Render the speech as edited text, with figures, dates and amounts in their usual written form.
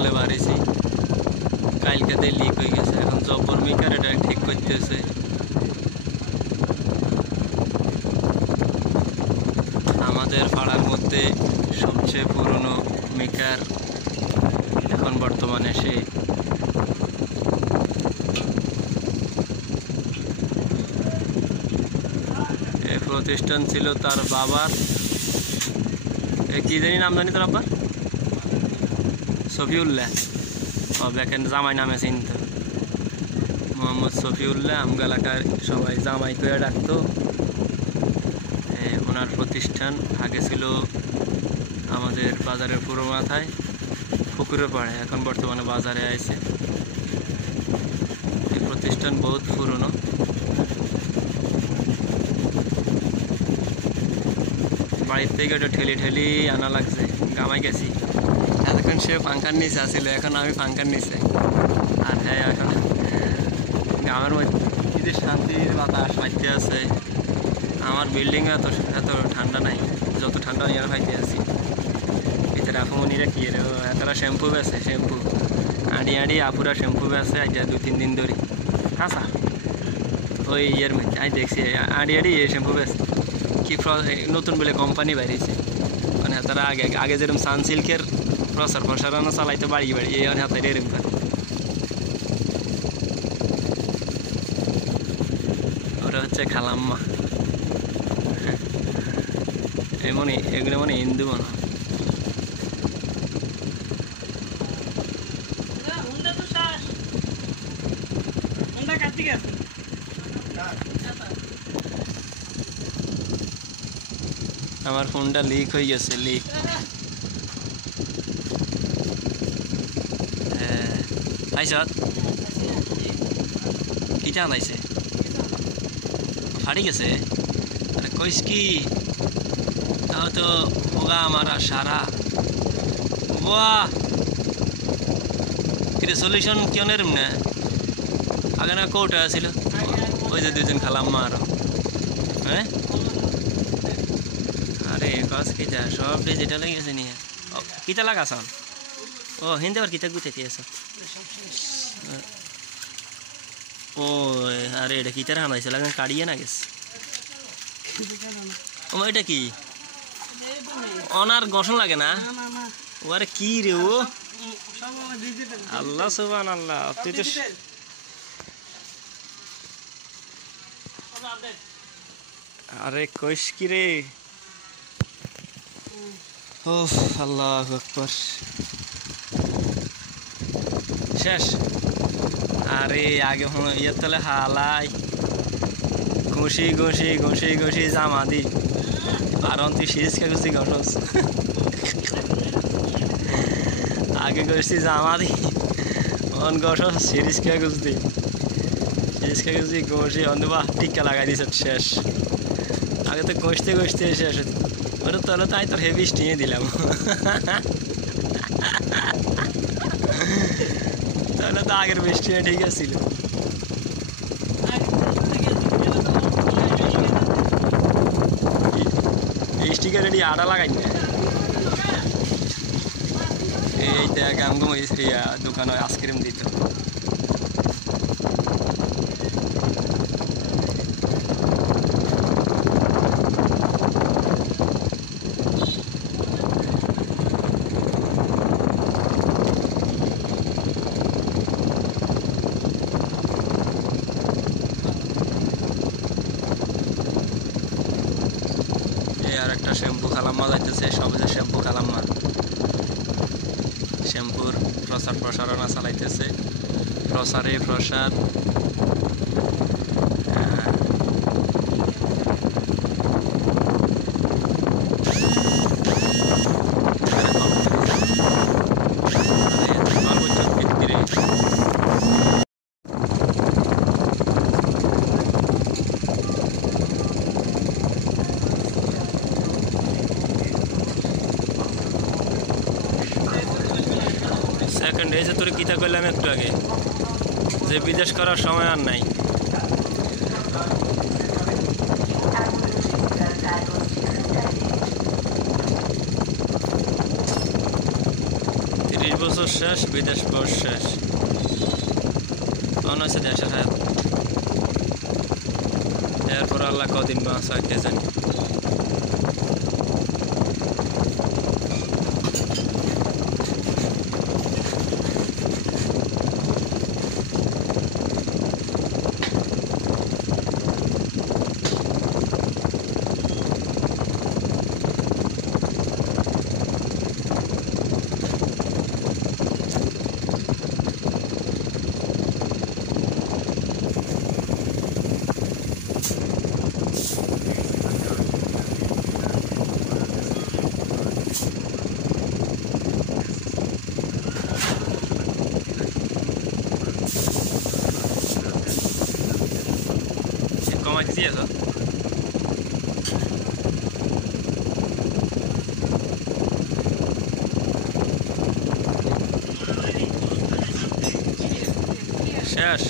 সকালে বাড়িছি, কালকে লিক হয়ে গেছে। এখন জব্বর মিকার এটা ঠিক করতেছে। আমাদের পাড়ার মধ্যে সবচেয়ে পুরনো মিকার এখন বর্তমানে সে। এই প্রতিষ্ঠান ছিল তার বাবার, কি জানি নাম জানি তোর আব্বার, শফিউল্লাহ। দেখেন জামাই নামে চিনত, মোহাম্মদ শফিউল্লাহ। আমগা এলাকার সবাই জামাই করে ডাকতো। ওনার প্রতিষ্ঠান আগে ছিল আমাদের বাজারের পুরো মাথায় পুকুরের পাড়ে, এখন বর্তমানে বাজারে আছে। এই প্রতিষ্ঠান বহুত পুরনো। বাড়ির থেকে ওটা ঠেলি ঠেলি আনা লাগছে, গামাই গেছি। এতক্ষণ সে পাঙ্খার নিচে আসছিল, এখন আমি পাঙ্খার নিচে। আর হ্যাঁ, এখন গ্রামের মধ্যে কি শান্তির বাতাস পাইতে আছে। আমার বিল্ডিং এত এত ঠান্ডা নাই, যত ঠান্ডা নিয়ে পাইতে আছি। এতে রাফুমনিরা কি রে, এতটা শ্যাম্পু বেছে, শ্যাম্পু আড়ি আড়ি আপুরা শ্যাম্পু বেছে আজ 2-3 দিন ধরে। হাসা ওই ইয়ের মধ্যে আজ দেখছি আড়ি আড়ি এই শ্যাম্পু বেছে। কি নতুন বলে কোম্পানি বেরিয়েছে, মানে তারা আগে আগে যেরকম সানসিল্কের প্রচার প্রসারণা চালাইতে বাড়ি বাড়ি, এই হাতে এরকম করে। ওরা হচ্ছে খালাম্মা। এমনই এগুলো মানে হিন্দু মনে হয়। আমার ফোনটা লিক হয়ে গেছে, লিক। আইসত কিটা আনাইছে, ফাড়ি গেছে। আরে কইস কি, তাও তো হোগা আমারা সারা। বাহ, এটা সলিউশন কেন এরম না? আগে না কোটা ছিল, ওই যে 2জন খালাম্মা আরো। হ্যাঁ, আরে কাজ কি যা সব ডিজিটাল হয়ে গেছে নিয়ে। কিতা লাগাছ? ও হিন্দে আবার কিতা গুতাইতে আছে। ও আরে এটা কিতার হানাইছে, লাগান কাড়িয়ে না গেছে। ও এটা কি অনার গঠন লাগে না? ও আরে কি রে, ও আল্লাহ সুবহানাল্লাহ। তুই তো আরে কইস কি রে, ও আল্লাহু আকবার। শেষ। আরে আগে ইয়ের তলে হালাই ঘুষি ঘুষি ঘুষি ঘুষি জামা দি, আর তুই সিরিজ কে ঘুষি ঘষস। আগে ঘুষছি জামা দি, অন ঘষস সিরিজ কে ঘুষদি, সিরিজ কে ঘুষি ঘুষি বাহ টিকা লাগাই দিছ। শেষ। আগে তো ঘষতে ঘষতে শেষ। ওটা তলে তাই তোর হেভি স্টিঙে দিলাম। তাহলে তো আগের বৃষ্টি ঠিক আছিল। এই স্টিকার এটি আড়া লাগাই না। এইটা আমগো দোকানে আইসক্রিম দিত। আর একটা শ্যাম্পু খালাম্মা যাইতেছে, সবুজে শ্যাম্পু খালাম্মা। শ্যাম্পুর প্রচার প্রসারণা চালাইতেছে, প্রসারে প্রসার। সেকেন্ড এসে তোর কিতা করলাম একটু আগে, যে বিদেশ করার সময় আর নাই। 30 বছর শেষ, বিদেশ কোর্স শেষ, মনে হচ্ছে দেশের হায়াত। এরপর আল্লাহ কদিন বাঁচা কে জানি। কমাইতে দিয়েছ? শেষ।